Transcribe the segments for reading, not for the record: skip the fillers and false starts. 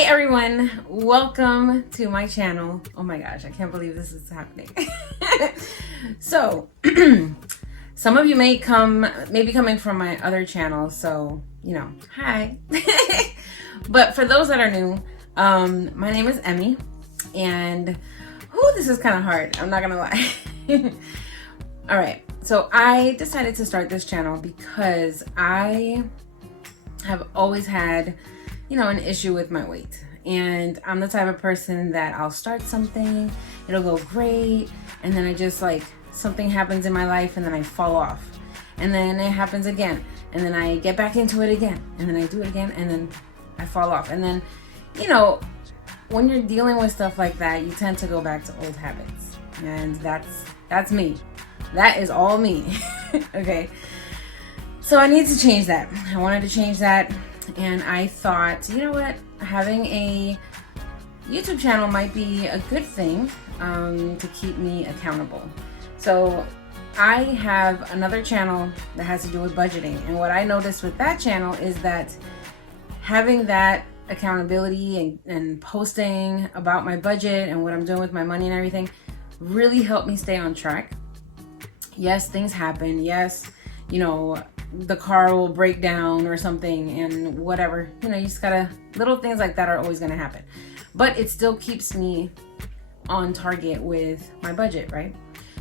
Hey everyone, welcome to my channel. Oh my gosh, I can't believe this is happening. So, some of you may be coming from my other channel, so, hi. But for those that are new, my name is Emmy, and, this is kind of hard, I'm not gonna lie. Alright, so I decided to start this channel because I have always had an issue with my weight. And I'm the type of person that I'll start something, it'll go great, and then I just something happens in my life and then I fall off. And then it happens again, and then I get back into it again, and then I do it again, and then I fall off. And then, when you're dealing with stuff like that, you tend to go back to old habits. And that's me. That is all me. Okay. So I need to change that. I wanted to change that. And I thought, you know what, having a YouTube channel might be a good thing to keep me accountable. So I have another channel that has to do with budgeting. And what I noticed with that channel is that having that accountability and posting about my budget and what I'm doing with my money and everything really helped me stay on track. Yes, things happen. Yes, the car will break down or something and whatever, you just gotta, little things like that are always gonna happen, but it still keeps me on target with my budget, right?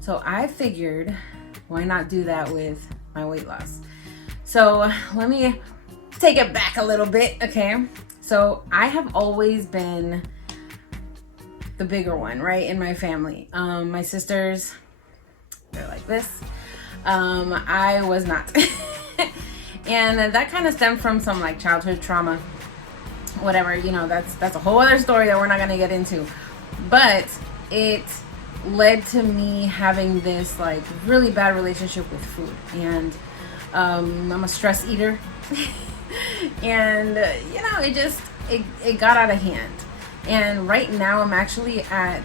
So I figured, why not do that with my weight loss? So let me take it back a little bit, okay? So I have always been the bigger one, right, in my family. My sisters, they're like this. I was not. And that kind of stemmed from some childhood trauma, whatever, that's a whole other story that we're not going to get into. But it led to me having this really bad relationship with food. And I'm a stress eater. And it got out of hand. And right now I'm actually at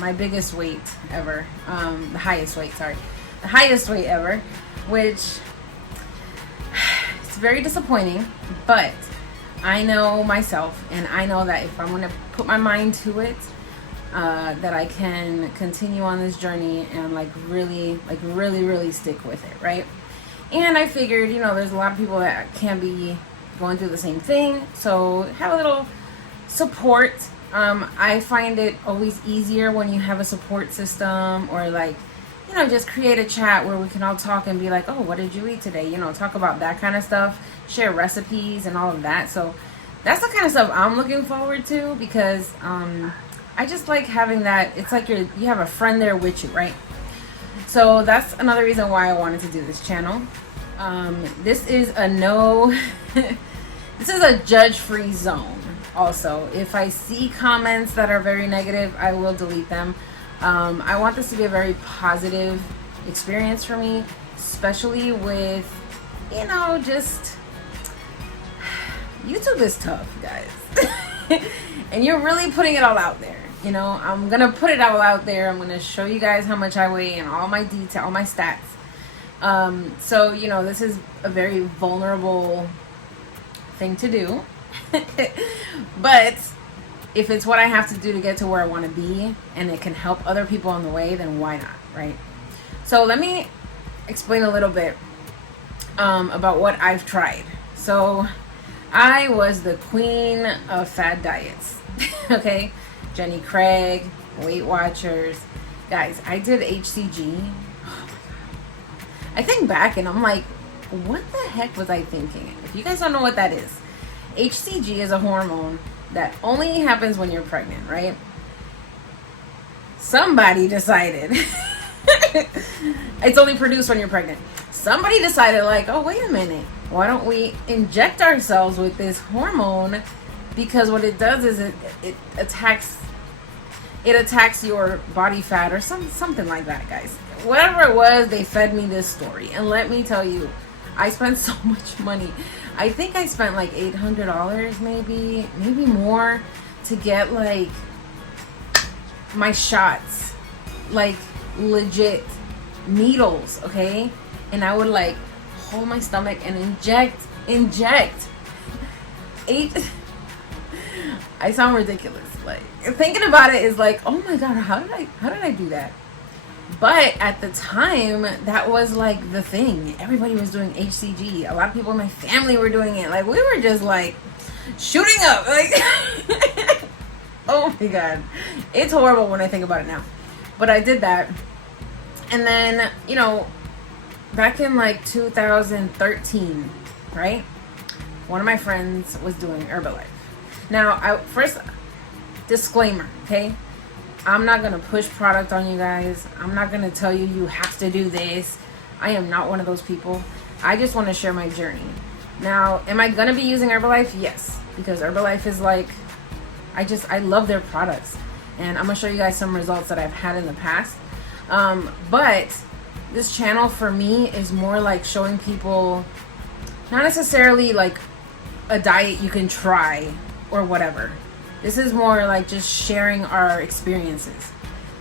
my biggest weight ever, the highest weight ever, which it's very disappointing, but I know myself, and I know that if I'm going to put my mind to it, that I can continue on this journey and really stick with it, right? And I figured, there's a lot of people that can be going through the same thing, so have a little support. I find it always easier when you have a support system, or just create a chat where we can all talk and be like, oh, what did you eat today? Talk about that kind of stuff, share recipes and all of that. So that's the kind of stuff I'm looking forward to, because I just like having that. It's like you have a friend there with you, right? So that's another reason why I wanted to do this channel. This is this is a judge-free zone. Also, if I see comments that are very negative, I will delete them. I want this to be a very positive experience for me, especially with, just YouTube is tough, guys. And you're really putting it all out there. I'm going to put it all out there. I'm going to show you guys how much I weigh and all my detail, all my stats. So, this is a very vulnerable thing to do. But if it's what I have to do to get to where I want to be, and it can help other people on the way, then why not, right? So let me explain a little bit about what I've tried. So I was the queen of fad diets. Okay, Jenny Craig, Weight Watchers. Guys, I did HCG. Oh my God. I think back and I'm like, what the heck was I thinking? If you guys don't know what that is, HCG is a hormone that only happens when you're pregnant, right? Somebody decided it's only produced when you're pregnant. Somebody decided oh, wait a minute, why don't we inject ourselves with this hormone? Because what it does is it attacks your body fat or something like that, guys. Whatever it was, they fed me this story. And let me tell you, I spent so much money. I think I spent $800 maybe more to get my shots, legit needles, okay? And I would hold my stomach and inject I sound ridiculous. Like, thinking about it is like, oh my God, how did I do that? But at the time, that was like the thing. Everybody was doing HCG. A lot of people in my family were doing it. Like, we were just like shooting up. Like, oh my God. It's horrible when I think about it now. But I did that. And then, you know, back in like 2013, right? One of my friends was doing Herbalife. Now, first, disclaimer, okay? I'm not going to push product on you guys. I'm not going to tell you you have to do this. I am not one of those people. I just want to share my journey. Now, am I going to be using Herbalife? Yes. Because Herbalife is like, I love their products. And I'm going to show you guys some results that I've had in the past. But this channel for me is more like showing people, not necessarily like a diet you can try or whatever. This is more like just sharing our experiences.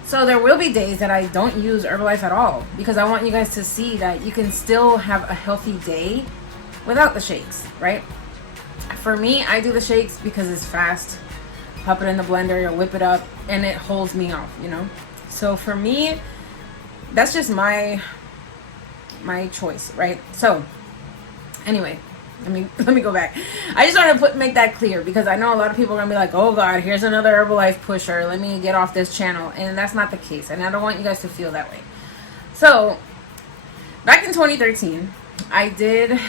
So there will be days that I don't use Herbalife at all, because I want you guys to see that you can still have a healthy day without the shakes, right? For me, I do the shakes because it's fast. Pop it in the blender or whip it up and it holds me off, you know? So for me, that's just my choice, right? So anyway, let me go back. I just want to make that clear, because I know a lot of people are gonna be like, oh God, here's another Herbalife pusher, let me get off this channel. And that's not the case, and I don't want you guys to feel that way. So back in 2013, I did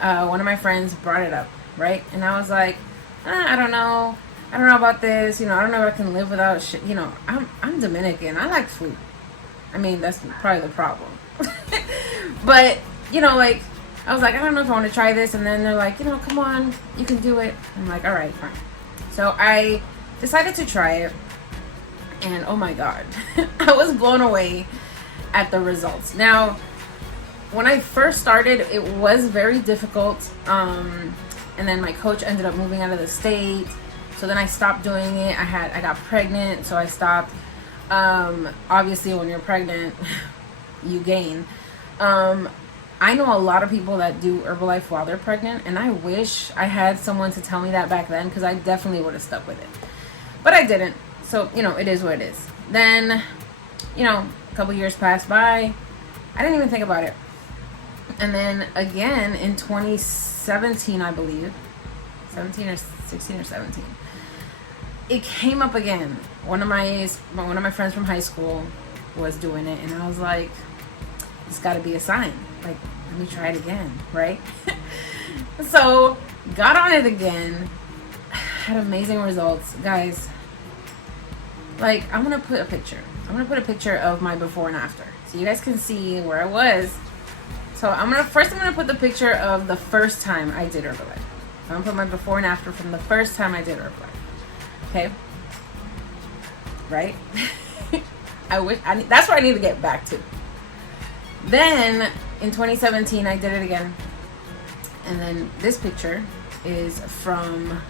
one of my friends brought it up, right? And I was like, I don't know about this, you know, I don't know if I can live without shit. You know, I'm Dominican, I like food. I mean, that's probably the problem. But, you know, like, I was like, I don't know if I want to try this. And then they're like, you know, come on, you can do it. I'm like, all right, fine. So I decided to try it. And oh my God, I was blown away at the results. Now, when I first started, it was very difficult. And then my coach ended up moving out of the state. So then I stopped doing it. I got pregnant, so I stopped. Obviously, when you're pregnant, you gain. I know a lot of people that do Herbalife while they're pregnant, and I wish I had someone to tell me that back then, because I definitely would have stuck with it. But I didn't. So, you know, it is what it is. Then, you know, a couple years passed by. I didn't even think about it. And then again in 2017, I believe, 16 or 17, it came up again. One of my friends from high school was doing it, and I was like, it's got to be a sign. Like, let me try it again, right? So got on it again, had amazing results, guys. Like, I'm gonna put a picture of my before and after, so you guys can see where I was. So I'm gonna put the picture of the first time I did Herbalife. I'm gonna put my before and after from the first time I did Herbalife. Okay, right? That's what I need to get back to. Then in 2017, I did it again. And then this picture is from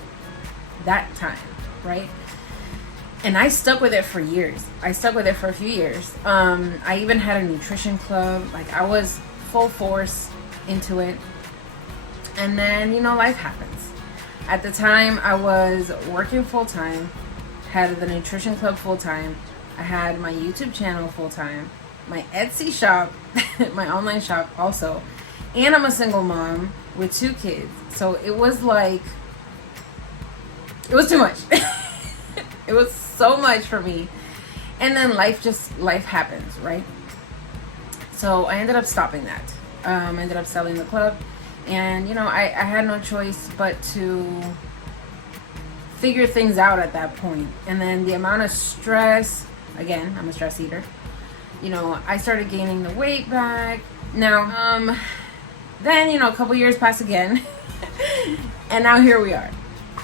that time, right? And I stuck with it for years. I stuck with it for a few years. I even had a nutrition club. Like, I was full force into it. And then, you know, life happens. At the time, I was working full-time, had the nutrition club full-time. I had my YouTube channel full-time, my Etsy shop, my online shop also, and I'm a single mom with 2 kids. So it was like, it was too much. It was so much for me. And then life happens, right? So I ended up stopping that. I ended up selling the club, and you know, I had no choice but to figure things out at that point. And then the amount of stress, again, I'm a stress eater, you know, I started gaining the weight back. Now, then, you know, a couple years pass again, and now here we are.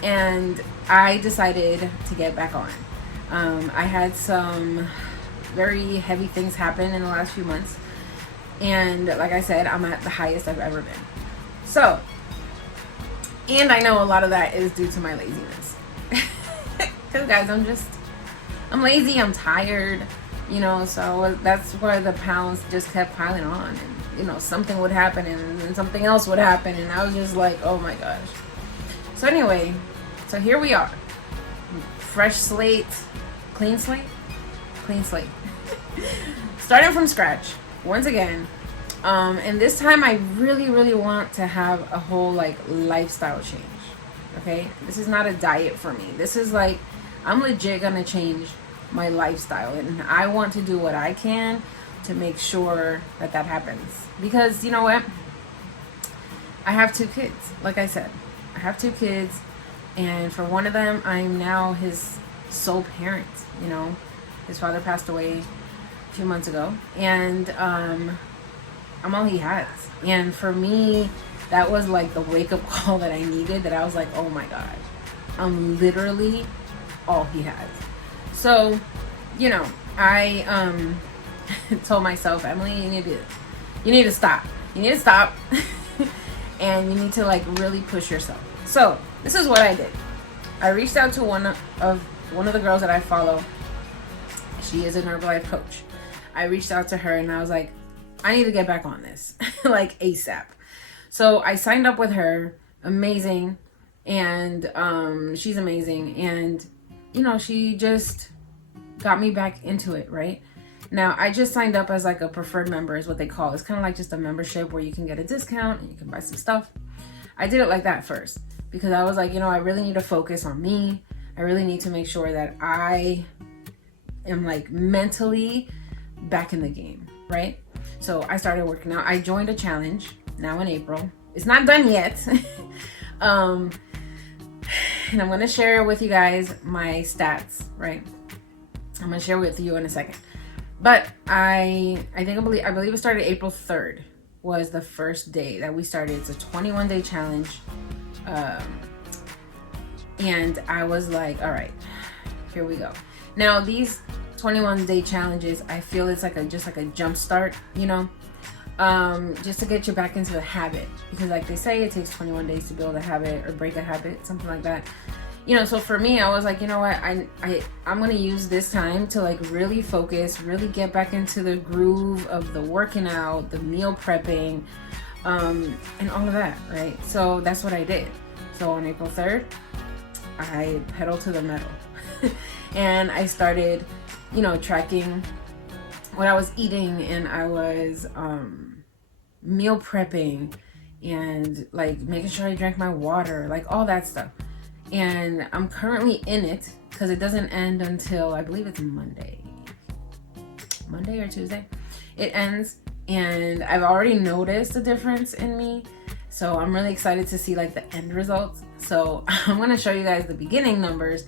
And I decided to get back on. I had some very heavy things happen in the last few months. And like I said, I'm at the highest I've ever been. So, and I know a lot of that is due to my laziness. Because guys, I'm lazy, I'm tired, you know, so that's why the pounds just kept piling on. And, you know, something would happen and then something else would happen. And I was just like, oh my gosh. So anyway, so here we are. fresh slate, clean slate, starting from scratch once again. And this time I really want to have a whole like lifestyle change. Okay, this is not a diet for me. This is like, I'm legit gonna change my lifestyle, and I want to do what I can to make sure that that happens. Because you know what, I have 2 kids. Like I said, I have 2 kids, and for one of them, I'm now his sole parent. You know, his father passed away a few months ago, and I'm all he has. And for me, that was like the wake-up call that I needed, that I was like, oh my God, I'm literally all he has. So, you know, I told myself, Emily, you need to stop. You need to stop. And you need to like really push yourself. So this is what I did. I reached out to one of the girls that I follow. She is an Herbalife coach. I reached out to her and I was like, I need to get back on this like ASAP. So I signed up with her. Amazing. And she's amazing. And you know, she just got me back into it, right? Now, I just signed up as like a preferred member is what they call it. It's kind of like just a membership where you can get a discount and you can buy some stuff. I did it like that first because I was like, you know, I really need to focus on me. I really need to make sure that I am like mentally back in the game, right? So I started working out. I joined a challenge now in April. It's not done yet. And I'm going to share with you guys my stats, right? I'm going to share with you in a second. But I believe it started April 3rd was the first day that we started. It's a 21-day challenge. And I was like, all right, here we go. Now, these 21-day challenges, I feel it's like just like a jump start, you know, just to get you back into the habit. Because like they say, it takes 21 days to build a habit or break a habit, something like that. You know, so for me, I was like, you know what, I'm going to use this time to like really focus, really get back into the groove of the working out, the meal prepping, and all of that, right? So that's what I did. So on April 3rd, I pedaled to the metal and I started, you know, tracking what I was eating, and I was meal prepping and like making sure I drank my water, like all that stuff. And I'm currently in it because it doesn't end until I believe it's Monday or Tuesday. It ends, and I've already noticed a difference in me. So I'm really excited to see like the end results. So I'm going to show you guys the beginning numbers,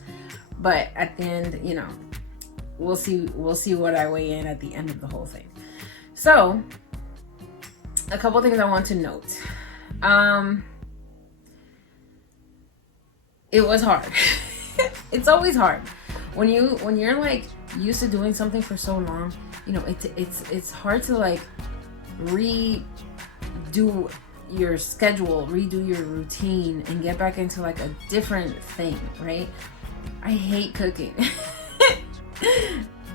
but at the end, you know, we'll see what I weigh in at the end of the whole thing. So a couple things I want to note. It was hard. It's always hard when you're like used to doing something for so long. You know, it's hard to like redo your schedule, redo your routine, and get back into like a different thing, right? I hate cooking.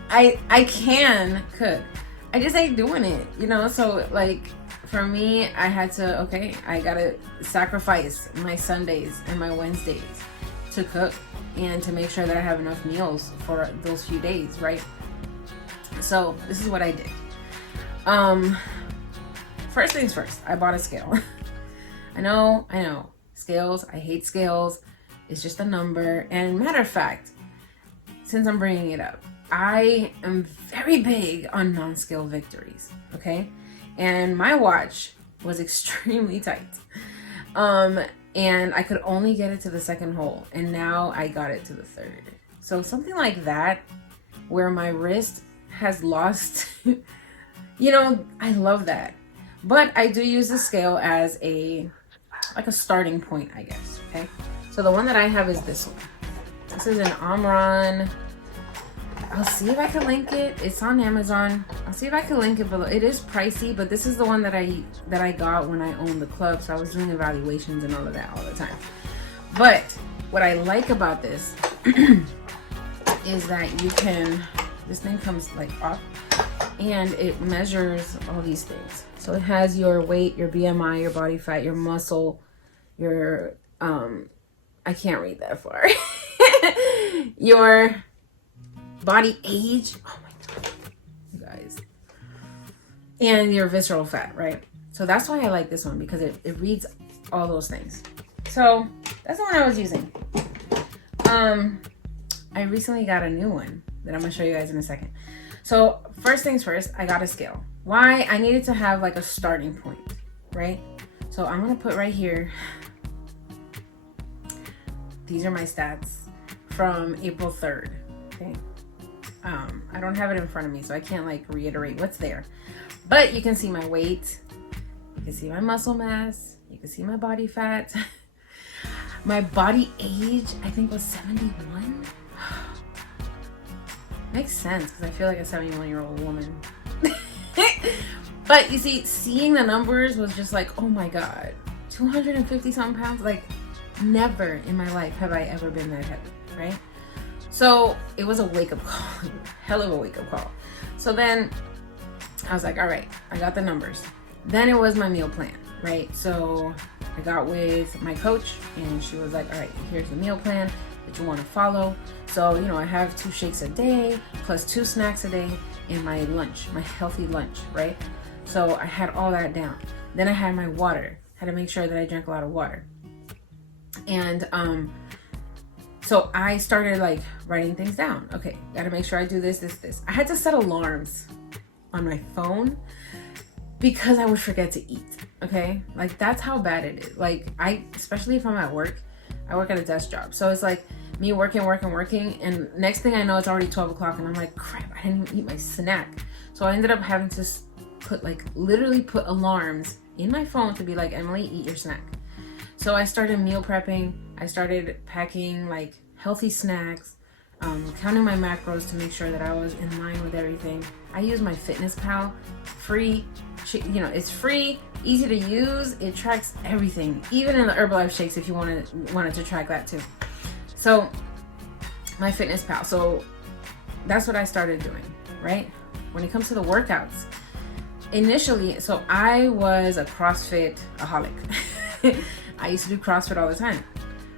I can cook. I just ain't doing it, you know? So like for me, I had to, I gotta sacrifice my Sundays and my Wednesdays to cook and to make sure that I have enough meals for those few days, right? So this is what I did. First things first, I bought a scale. I know, scales, I hate scales. It's just a number. And matter of fact, since I'm bringing it up, I am very big on non-scale victories, okay? And my watch was extremely tight. And I could only get it to the second hole, and now I got it to the third. So something like that, where my wrist has lost, you know, I love that. But I do use the scale as a starting point, I guess, okay? So the one that I have is this one. This is an Omron. I'll see if I can link it. It's on Amazon. I'll see if I can link it below. It is pricey, but this is the one that I got when I owned the club. So I was doing evaluations and all of that all the time. But what I like about this is that this thing comes like off, and it measures all these things. So it has your weight, your BMI, your body fat, your muscle, your I can't read that far. your body age. Oh my God, you guys. And your visceral fat, right? So that's why I like this one, because it reads all those things. So that's the one I was using. I recently got a new one that I'm gonna show you guys in a second. So first things first, I got a scale. Why? I needed to have like a starting point, right? So I'm gonna put right here, these are my stats from April 3rd, okay? I don't have it in front of me, so I can't like reiterate what's there. But you can see my weight, you can see my muscle mass, you can see my body fat. My body age, I think, was 71. Makes sense, because I feel like a 71-year-old woman. But you see, seeing the numbers was just like, oh my God, 250 something pounds. Like, never in my life have I ever been that heavy, right? So it was a wake-up call, hell of a wake-up call. So then I was like, all right, I got the numbers. Then it was my meal plan, right? So I got with my coach, and she was like, all right, here's the meal plan that you want to follow. So, you know, I have 2 shakes a day plus 2 snacks a day and my lunch, my healthy lunch, right? So I had all that down. Then I had my water, had to make sure that I drank a lot of water. And so I started like writing things down. Okay, gotta make sure I do this. I had to set alarms on my phone because I would forget to eat. Okay, like that's how bad it is. Like especially if I'm at work, I work at a desk job. So it's like me working, and next thing I know, it's already 12 o'clock and I'm like, crap, I didn't even eat my snack. So I ended up having to literally put alarms in my phone to be like, Emily, eat your snack. So I started meal prepping. I started packing like healthy snacks, counting my macros to make sure that I was in line with everything. I use my Fitness Pal, free, you know, it's free, easy to use. It tracks everything, even in the Herbalife shakes if you wanted to track that too. So my Fitness Pal. So that's what I started doing, right? When it comes to the workouts, initially, so I was a CrossFit-aholic. I used to do CrossFit all the time.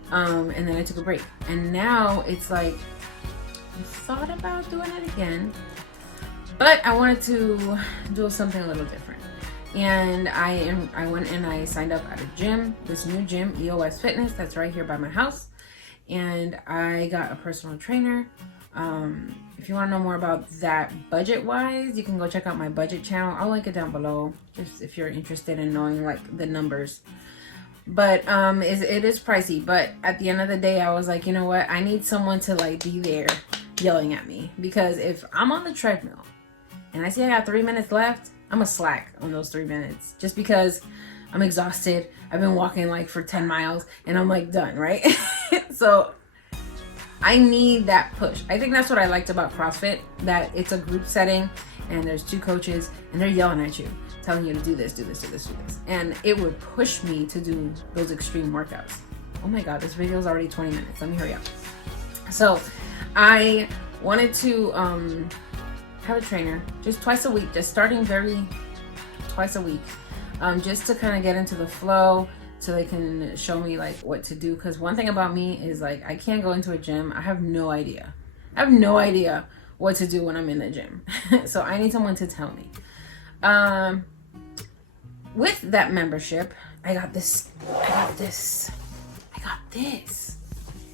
And then I took a break. And now it's like, I thought about doing it again, but I wanted to do something a little different. And I went and I signed up at a gym, this new gym, EOS Fitness, that's right here by my house. And I got a personal trainer. If you want to know more about that budget-wise, you can go check out my budget channel. I'll link it down below, just if you're interested in knowing like the numbers. But it is pricey. But at the end of the day, I was like, you know what? I need someone to like be there yelling at me, because if I'm on the treadmill and I see I got 3 minutes left, I'm a slack on those 3 minutes, just because I'm exhausted. I've been walking like for 10 miles and I'm like done, right? So I need that push. I think that's what I liked about CrossFit, that it's a group setting and there's 2 coaches and they're yelling at you, telling you to do this, do this, do this, do this. And it would push me to do those extreme workouts. Oh my God, this video is already 20 minutes. Let me hurry up. So I wanted to have a trainer just twice a week, just starting twice a week, just to kind of get into the flow, so they can show me like what to do. Because one thing about me is like, I can't go into a gym. I have no idea what to do when I'm in the gym. So I need someone to tell me. With that membership, I got this.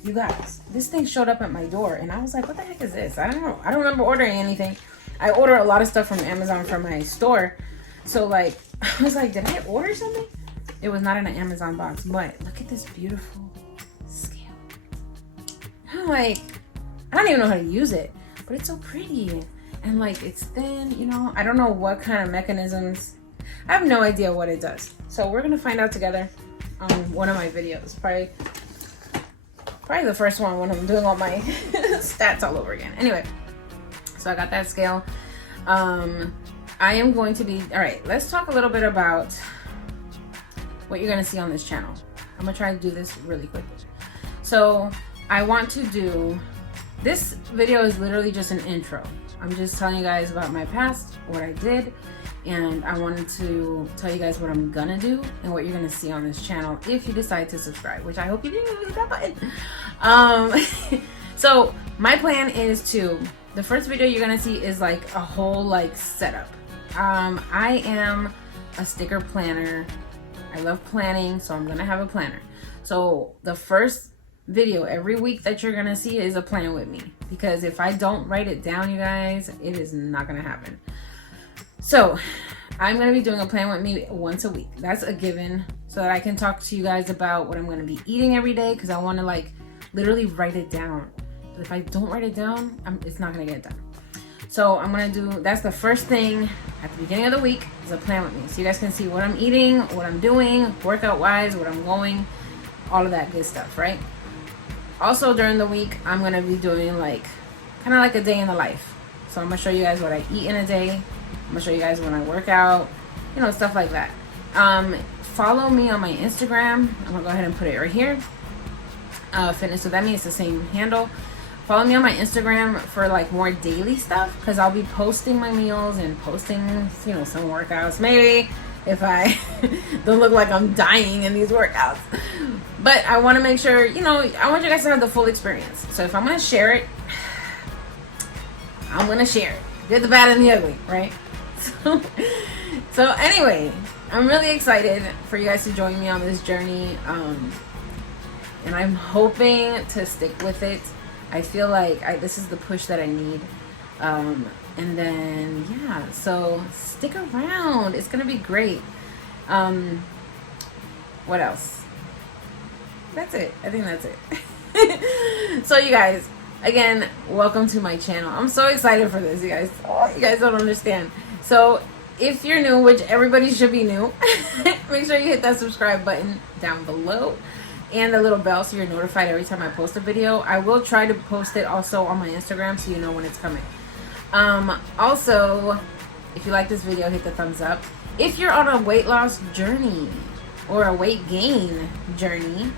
You guys, this thing showed up at my door and I was like, what the heck is this? I don't know. I don't remember ordering anything. I order a lot of stuff from Amazon for my store. So like, I was like, did I order something? It was not in an Amazon box, but look at this beautiful scale. I'm like, I don't even know how to use it, but it's so pretty. And like, it's thin, you know, I don't know what kind of mechanisms. I have no idea what it does. So we're gonna find out together on one of my videos. Probably the first one when I'm doing all my stats all over again. Anyway, so I got that scale. I am going to be, all right, let's talk a little bit about what you're gonna see on this channel. I'm gonna try to do this really quickly. So I want to do, this video is literally just an intro. I'm just telling you guys about my past, what I did, and I wanted to tell you guys what I'm gonna do and what you're gonna see on this channel if you decide to subscribe, which I hope you do. Hit that button. So my plan is to, the first video you're gonna see is like a whole like setup. I am a sticker planner. I love planning, so I'm gonna have a planner. So the first video every week that you're gonna see is a plan with me, because if I don't write it down, you guys, it is not gonna happen. So I'm gonna be doing a plan with me once a week. That's a given, so that I can talk to you guys about what I'm gonna be eating every day, because I want to like literally write it down. But if I don't write it down, it's not gonna get done. So I'm gonna do, that's the first thing at the beginning of the week, is a plan with me, so you guys can see what I'm eating, what I'm doing, workout wise, what I'm going, all of that good stuff, right? Also during the week, I'm gonna be doing like kind of like a day in the life. So I'm gonna show you guys what I eat in a day. I'm gonna show you guys when I work out, you know, stuff like that. Follow me on my Instagram. I'm gonna go ahead and put it right here. Fitness with Emmy, it's the same handle. Follow me on my Instagram for like more daily stuff, because I'll be posting my meals and posting, you know, some workouts. Maybe if I don't look like I'm dying in these workouts. But I want to make sure, you know, I want you guys to have the full experience. So if I'm going to share it, I'm going to share it. Good, the bad, and the ugly, right? So anyway, I'm really excited for you guys to join me on this journey. And I'm hoping to stick with it. I feel like this is the push that I need. And then, yeah, so stick around. It's going to be great. What else? That's it. I think that's it. So you guys, again, welcome to my channel. I'm so excited for this, you guys. Oh, you guys don't understand. So if you're new, which everybody should be new, make sure you hit that subscribe button down below and the little bell so you're notified every time I post a video. I will try to post it also on my Instagram so you know when it's coming. Also, if you like this video, hit the thumbs up. If you're on a weight loss journey or a weight gain journey,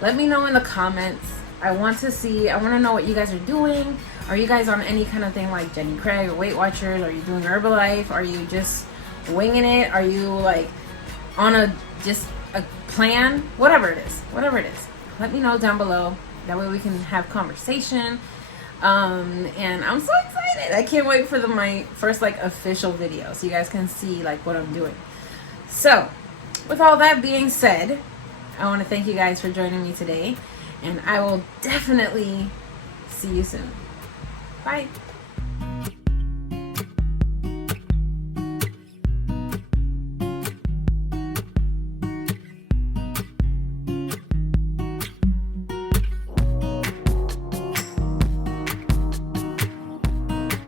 let me know in the comments. I want to know what you guys are doing. Are you guys on any kind of thing like Jenny Craig or Weight Watchers? Are you doing Herbalife? Are you just winging it? Are you like on just a plan? Whatever it is. Let me know down below. That way we can have conversation. And I'm so excited. I can't wait for my first like official video so you guys can see like what I'm doing. So with all that being said, I want to thank you guys for joining me today, and I will definitely see you soon. Bye.